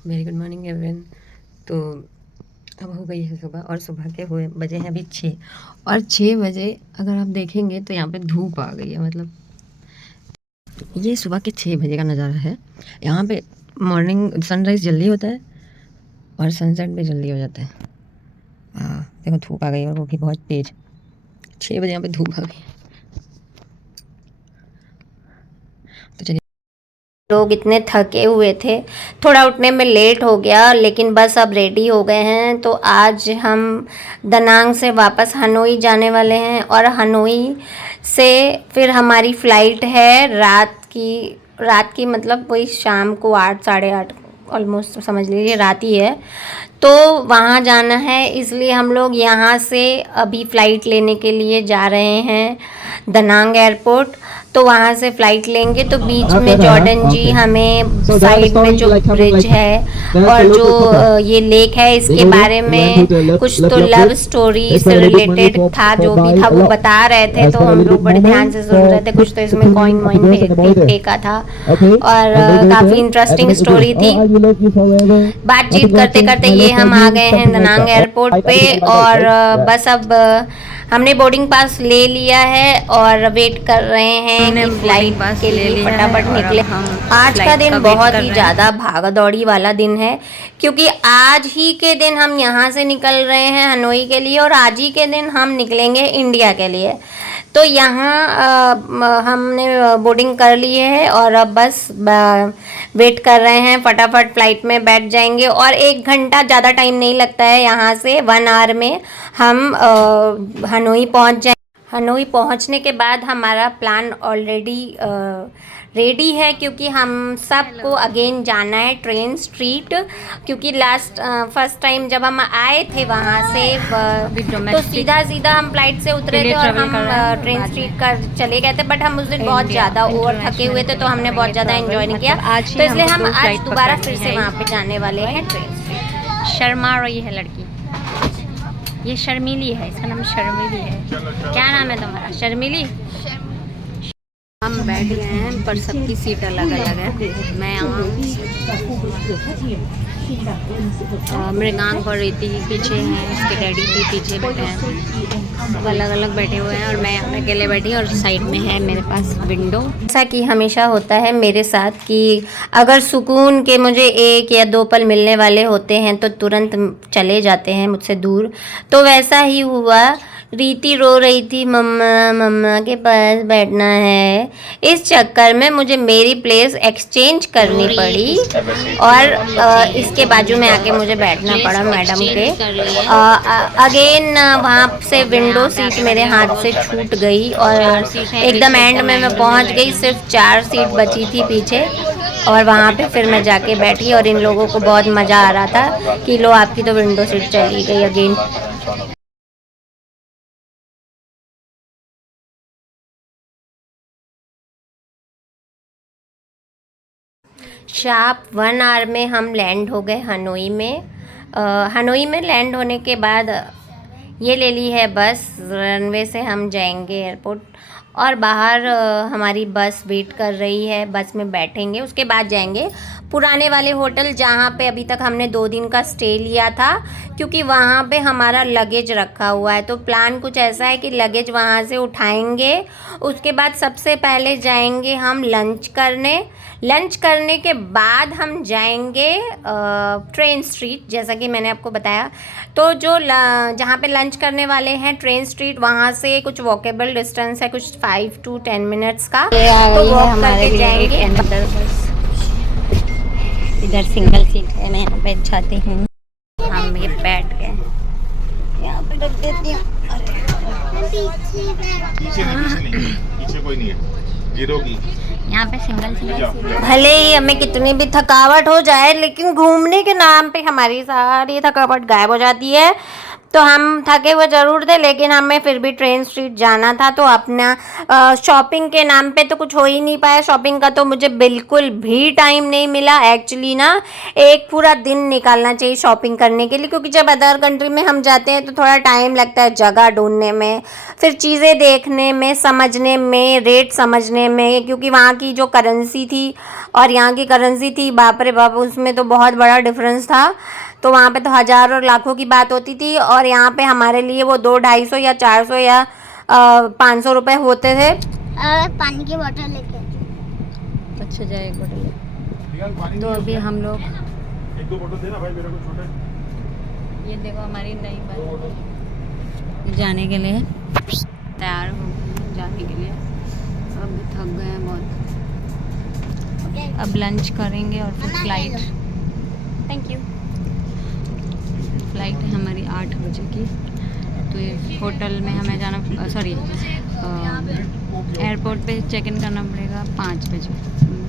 Very good morning everyone. तो अब हो गई है सुबह और सुबह के हुए बजे हैं अभी 6 और 6 बजे अगर आप देखेंगे तो यहाँ पे धूप आ गई है। मतलब ये सुबह के 6 बजे का नज़ारा है। यहाँ पे मॉर्निंग सनराइज़ जल्दी होता है और सनसेट भी जल्दी हो जाता है। देखो धूप आ गई और वो भी बहुत तेज़। 6 बजे यहाँ पे धूप आ गई। तो चलिए, लोग इतने थके हुए थे, थोड़ा उठने में लेट हो गया, लेकिन बस अब रेडी हो गए हैं। तो आज हम दनांग से वापस हनोई जाने वाले हैं और हनोई से फिर हमारी फ़्लाइट है रात की मतलब वही शाम को 8 साढ़े 8 ऑलमोस्ट समझ लीजिए रात ही है। तो वहाँ जाना है, इसलिए हम लोग यहाँ से अभी फ़्लाइट लेने के लिए जा रहे हैं दनांग एयरपोर्ट। तो वहाँ से फ़्लाइट लेंगे तो बीच में जॉर्डन जी हमें साइड में जो ब्रिज है और जो ये लेक है इसके बारे में कुछ तो लव स्टोरी से रिलेटेड था, जो भी था वो बता रहे थे। तो हम लोग बड़े ध्यान से सुन रहे थे। कुछ तो इसमें कॉइन वॉइन फेंका था और काफ़ी इंटरेस्टिंग स्टोरी थी। बातचीत करते करते ये हम आ गए हैं दनांग एयरपोर्ट पे और बस अब हमने बोर्डिंग पास ले लिया है और वेट कर रहे हैं कि फ्लाइट के लिए फटाफट निकले। आज का दिन बहुत ही ज़्यादा भागा दौड़ी वाला दिन है, क्योंकि आज ही के दिन हम यहाँ से निकल रहे हैं हनोई के लिए और आज ही के दिन हम निकलेंगे इंडिया के लिए। तो यहाँ हमने बोर्डिंग कर ली है और अब बस वेट कर रहे हैं, फटाफट फ़्लाइट में बैठ जाएंगे और 1 घंटा ज़्यादा टाइम नहीं लगता है। यहाँ से 1 आवर में हम हनोई पहुँच जाएंगे। हनोई पहुँचने के बाद हमारा प्लान ऑलरेडी रेडी है, क्योंकि हम सबको अगेन जाना है ट्रेन स्ट्रीट, क्योंकि फर्स्ट टाइम जब हम आए थे वहाँ से तो सीधा हम फ्लाइट से उतरे थे और हम ट्रेन स्ट्रीट कर चले गए थे। बट हम उस दिन बहुत ज़्यादा ओवर थके हुए थे तो हमने बहुत ज़्यादा एंजॉय नहीं किया। तो इसलिए हम आज दोबारा फिर से वहाँ पे जाने वाले हैं ट्रेन स्ट्रीट। शर्मा रही है लड़की, ये शर्मीली है, इसका नाम शर्मीली है। क्या नाम है तुम्हारा? शर्मीली। हम बैठ गए हैं पर सबकी सीट अलग अलग है। मैं यहाँ मृगांक और रीति पीछे हैं, इसके डैडी भी पीछे बैठे हैं, सब अलग अलग बैठे हुए हैं और मैं अकेले बैठी और साइड में है मेरे पास विंडो। जैसा कि हमेशा होता है मेरे साथ कि अगर सुकून के मुझे 1 या 2 पल मिलने वाले होते हैं तो तुरंत चले जाते हैं मुझसे दूर। तो वैसा ही हुआ। रीति रो रही थी, मम्मा मम्मा के पास बैठना है। इस चक्कर में मुझे मेरी प्लेस एक्सचेंज करनी पड़ी और इसके बाजू में आके मुझे बैठना पड़ा मैडम के। अगेन वहाँ से विंडो सीट मेरे हाथ से छूट गई और एकदम एंड में मैं पहुँच गई। सिर्फ 4 सीट बची थी पीछे और वहाँ पे फिर मैं जाके बैठी और इन लोगों को बहुत मज़ा आ रहा था कि लो आपकी तो विंडो सीट चली गई अगेन। शार्प 1 आवर में हम लैंड हो गए हनोई में। हनोई में लैंड होने के बाद ये ले ली है बस, रनवे से हम जाएंगे एयरपोर्ट और बाहर हमारी बस वेट कर रही है। बस में बैठेंगे, उसके बाद जाएंगे पुराने वाले होटल जहाँ पे अभी तक हमने 2 दिन का स्टे लिया था, क्योंकि वहाँ पे हमारा लगेज रखा हुआ है। तो प्लान कुछ ऐसा है कि लगेज वहाँ से उठाएंगे, उसके बाद सबसे पहले जाएंगे हम लंच करने के बाद हम जाएंगे ट्रेन स्ट्रीट, जैसा कि मैंने आपको बताया। तो जो जहाँ पे लंच करने वाले हैं ट्रेन स्ट्रीट, वहाँ से कुछ वॉकेबल डिस्टेंस है, कुछ 5 to 10 मिनट्स का, तो वॉक करके जाएंगे। इधर सिंगल सीट है, मैं यहाँ बैठ जाती हूँ। हम ये बैठ गए, यहाँ पे रख देती हूँ। पीछे कोई नहीं है, गिरोगी। यहाँ पे सिंगल सीट। भले ही हमें कितनी भी थकावट हो जाए, लेकिन घूमने के नाम पे हमारी सारी थकावट गायब हो जाती है। तो हम थके हुए ज़रूर थे, लेकिन हमें फिर भी ट्रेन स्ट्रीट जाना था। तो अपना शॉपिंग के नाम पे तो कुछ हो ही नहीं पाया शॉपिंग का, तो मुझे बिल्कुल भी टाइम नहीं मिला। एक्चुअली ना एक पूरा दिन निकालना चाहिए शॉपिंग करने के लिए, क्योंकि जब अदर कंट्री में हम जाते हैं तो थोड़ा टाइम लगता है जगह ढूंढने में, फिर चीज़ें देखने में, समझने में, रेट समझने में, क्योंकि वहाँ की जो करेंसी थी और यहाँ की करेंसी थी, बाप रे बाप, उसमें तो बहुत बड़ा डिफरेंस था। तो वहाँ पे तो हज़ार और लाखों की बात होती थी, और यहाँ पे हमारे लिए वो 200-250 या 400 या 500 रुपये होते थे। पानी की बोतल लेके अच्छा जाए एक बोतल। तो अभी हम लोग एक दो बोतल देना भाई मेरे को छोटे। ये देखो हमारी नई बाइक जाने के लिए तैयार हो गए जाने के लिए। अब थक गए हैं बहुत। अब लंच करेंगे और फिर फ्लाइट। Thank you. फ्लाइट है हमारी 8 बजे की। तो ये होटल में हमें जाना, सॉरी एयरपोर्ट पे चेक इन करना पड़ेगा 5 बजे,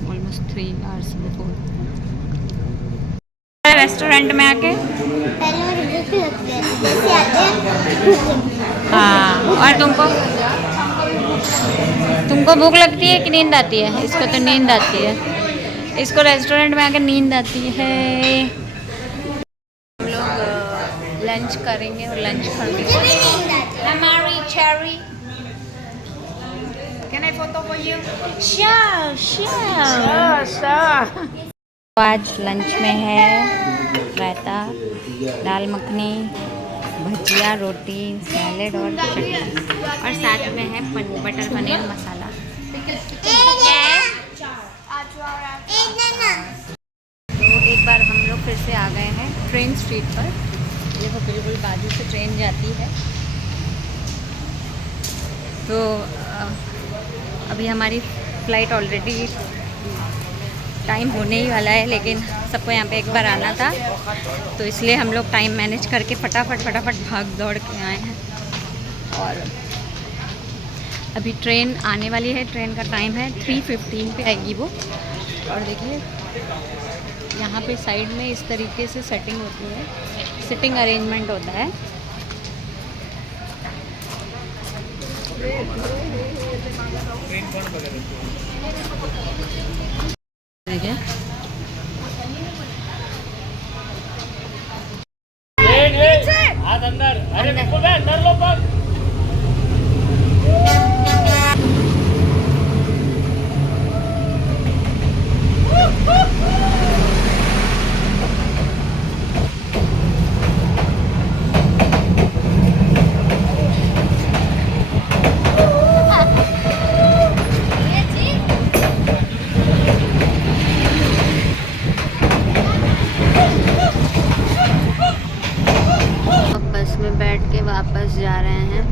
ऑलमोस्ट 3 आवर्स बिफोर। रेस्टोरेंट में आके हाँ, और तुमको भूख लगती है कि नींद आती है? इसको तो नींद आती है, इसको रेस्टोरेंट में आके नींद आती है। हम लोग लंच करेंगे और लंच करेंगे। हमारी cherry, can I photo for you? Sure sure. आज लंच में है रायता, दाल मखनी, भजिया, रोटी, सैलेड और चटनी, और साथ में है बटर पनीर मसाला। तो एक बार हम लोग फिर से आ गए हैं ट्रेन स्ट्रीट पर। देखो बिल्कुल बाजू से ट्रेन जाती है। तो अभी हमारी फ़्लाइट ऑलरेडी टाइम होने ही वाला है, लेकिन सबको यहाँ पे एक बार आना था, तो इसलिए हम लोग टाइम मैनेज करके फटाफट भाग दौड़ के आए हैं। और अभी ट्रेन आने वाली है, ट्रेन का टाइम है 3:15 पे आएगी वो। और देखिए यहाँ पे साइड में इस तरीके से सेटिंग होती है, सिटिंग अरेंजमेंट होता है। देखिए अंदर लो पर। बस में बैठ के वापस जा रहे हैं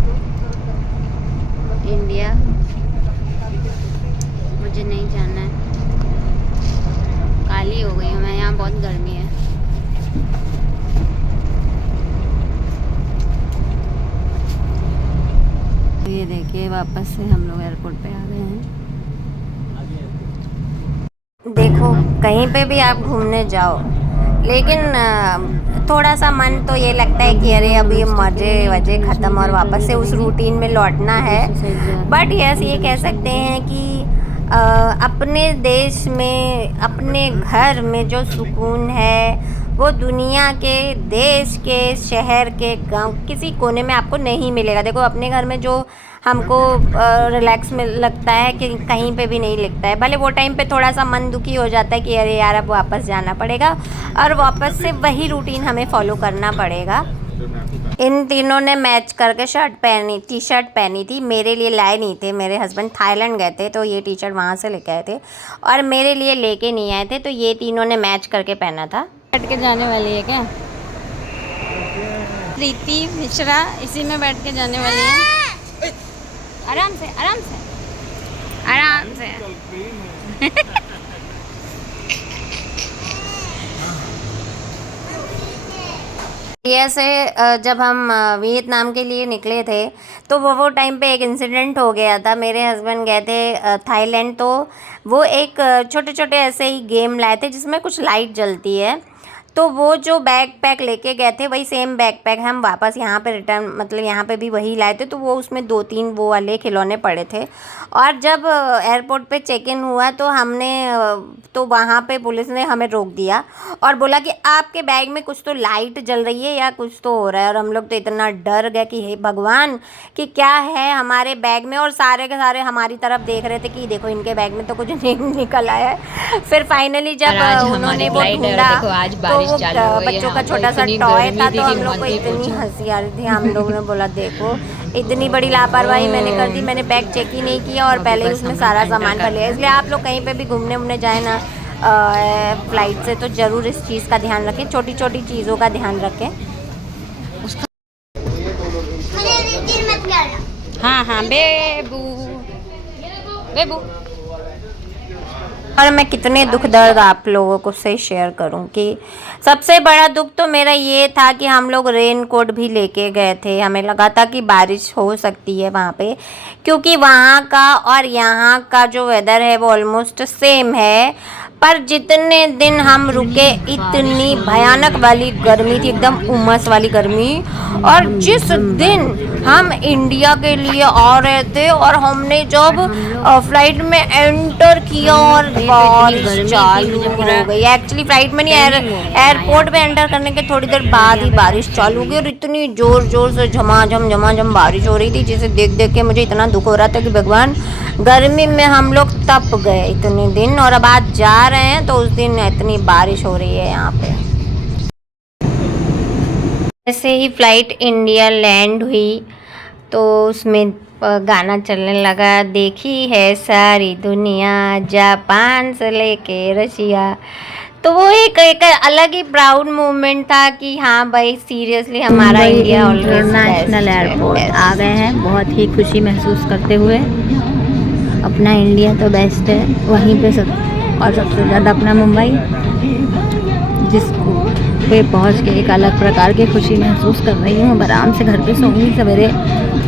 इंडिया। मुझे नहीं जाना है, काली हो गई हूँ मैं, यहाँ बहुत गर्मी है। ये देखिए वापस से हम लोग एयरपोर्ट पे आ गए हैं। देखो कहीं पे भी आप घूमने जाओ, लेकिन थोड़ा सा मन तो ये लगता है कि अरे अभी मजे वजे ख़त्म और वापस से उस रूटीन में लौटना है। बट यस, ये कह सकते हैं कि अपने देश में, अपने घर में जो सुकून है वो दुनिया के, देश के, शहर के, गांव किसी कोने में आपको नहीं मिलेगा। देखो अपने घर में जो हमको रिलैक्स में लगता है कि कहीं पे भी नहीं लगता है। भले वो टाइम पे थोड़ा सा मन दुखी हो जाता है कि अरे यार अब वापस जाना पड़ेगा, और वापस से वही रूटीन हमें फॉलो करना पड़ेगा। इन तीनों ने मैच करके टी शर्ट पहनी थी। मेरे लिए लाए नहीं थे, मेरे हस्बैंड थाईलैंड गए थे तो ये टी शर्ट वहाँ से लेके आए थे, और मेरे लिए लेके नहीं आए थे, तो ये तीनों ने मैच करके पहना था। बैठ के जाने वाली है क्या? प्रीति मिश्रा इसी में बैठ के जाने वाली है। आराम से आराम से आराम से। इंडिया से जब हम वियतनाम के लिए निकले थे तो वो टाइम पे एक इंसिडेंट हो गया था। मेरे हस्बैंड गए थे थाईलैंड, तो वो एक छोटे छोटे ऐसे ही गेम लाए थे जिसमें कुछ लाइट जलती है। तो वो जो बैकपैक लेके गए थे वही सेम बैकपैक हम वापस यहाँ पे रिटर्न, मतलब यहाँ पे भी वही लाए थे। तो वो उसमें 2-3 वो वाले खिलौने पड़े थे। और जब एयरपोर्ट पे चेक इन हुआ तो तो वहाँ पे पुलिस ने हमें रोक दिया और बोला कि आपके बैग में कुछ तो लाइट जल रही है या कुछ तो हो रहा है। और हम लोग तो इतना डर गए कि हे भगवान कि क्या है हमारे बैग में, और सारे के सारे हमारी तरफ देख रहे थे कि देखो इनके बैग में तो कुछ नहीं निकल आया है। फिर फाइनली जब उन्होंने वो ढूंढा तो वो बच्चों का छोटा सा टॉय था, तो हम लोग को इतनी हंसी आ रही थी। हम लोगों ने बोला देखो इतनी बड़ी लापरवाही मैंने कर दी, मैंने बैग चेक ही नहीं किया और पहले ही उसमें सारा सामान भर लिया। इसलिए आप लोग कहीं पे भी घूमने उमने जाए ना फ्लाइट से तो ज़रूर इस चीज़ का ध्यान रखें, छोटी छोटी चीज़ों का ध्यान रखें। हाँ हाँ बेबू बेबू। और मैं कितने दुख दर्द आप लोगों को से शेयर करूं कि सबसे बड़ा दुख तो मेरा ये था कि हम लोग रेन कोट भी लेके गए थे। हमें लगा था कि बारिश हो सकती है वहाँ पे, क्योंकि वहाँ का और यहाँ का जो वेदर है वो ऑलमोस्ट सेम है। पर जितने दिन हम रुके इतनी भयानक वाली गर्मी थी, एकदम उमस वाली गर्मी। और जिस दिन हम इंडिया के लिए आ रहे थे और हमने जब फ्लाइट में एंटर किया और बारिश चालू हो गई। एक्चुअली फ्लाइट में नहीं, एयरपोर्ट पे एंटर करने के थोड़ी देर बाद ही बारिश चालू हो गई और इतनी जोर जोर से झमाझम बारिश हो रही थी, जिसे देख देख के मुझे इतना दुख हो रहा था कि भगवान गर्मी में हम लोग तप गए इतने दिन, और अब आज जा रहे हैं तो उस दिन इतनी बारिश हो रही है यहाँ पे। जैसे ही फ्लाइट इंडिया लैंड हुई तो उसमें गाना चलने लगा, देखी है सारी दुनिया जापान से लेके रशिया। तो वो एक अलग ही प्राउड मोमेंट था कि हाँ भाई सीरियसली हमारा इंडिया इंटरनेशनल एयरपोर्ट आ गए हैं, बहुत ही खुशी महसूस करते हुए। अपना इंडिया तो बेस्ट है, वहीं पे सब, और सबसे ज़्यादा अपना मुंबई, जिसको पे पहुंच के एक अलग प्रकार की खुशी महसूस कर रही हूँ। अब आराम से घर पे सोऊंगी, सवेरे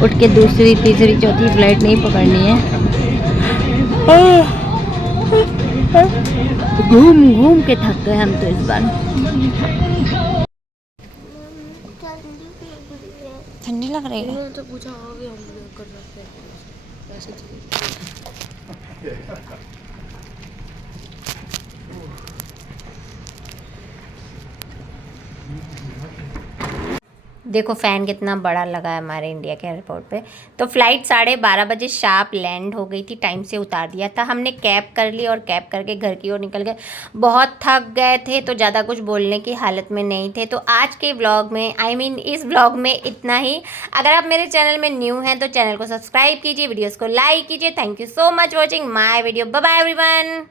उठ के दूसरी तीसरी चौथी फ्लाइट नहीं पकड़नी है। घूम घूम के थक गए हम तो इस बार। ठंडी लग रही है। देखो फ़ैन कितना बड़ा लगा है हमारे इंडिया के एयरपोर्ट पे। तो फ़्लाइट 12:30 बजे शार्प लैंड हो गई थी, टाइम से उतार दिया था हमने। कैब कर ली और कैब करके घर की ओर निकल गए। बहुत थक गए थे तो ज़्यादा कुछ बोलने की हालत में नहीं थे। तो आज के व्लॉग में इस व्लॉग में इतना ही। अगर आप मेरे चैनल में न्यू हैं तो चैनल को सब्सक्राइब कीजिए, वीडियोज़ को लाइक कीजिए। Thank you so much watching my video. Bye bye everyone.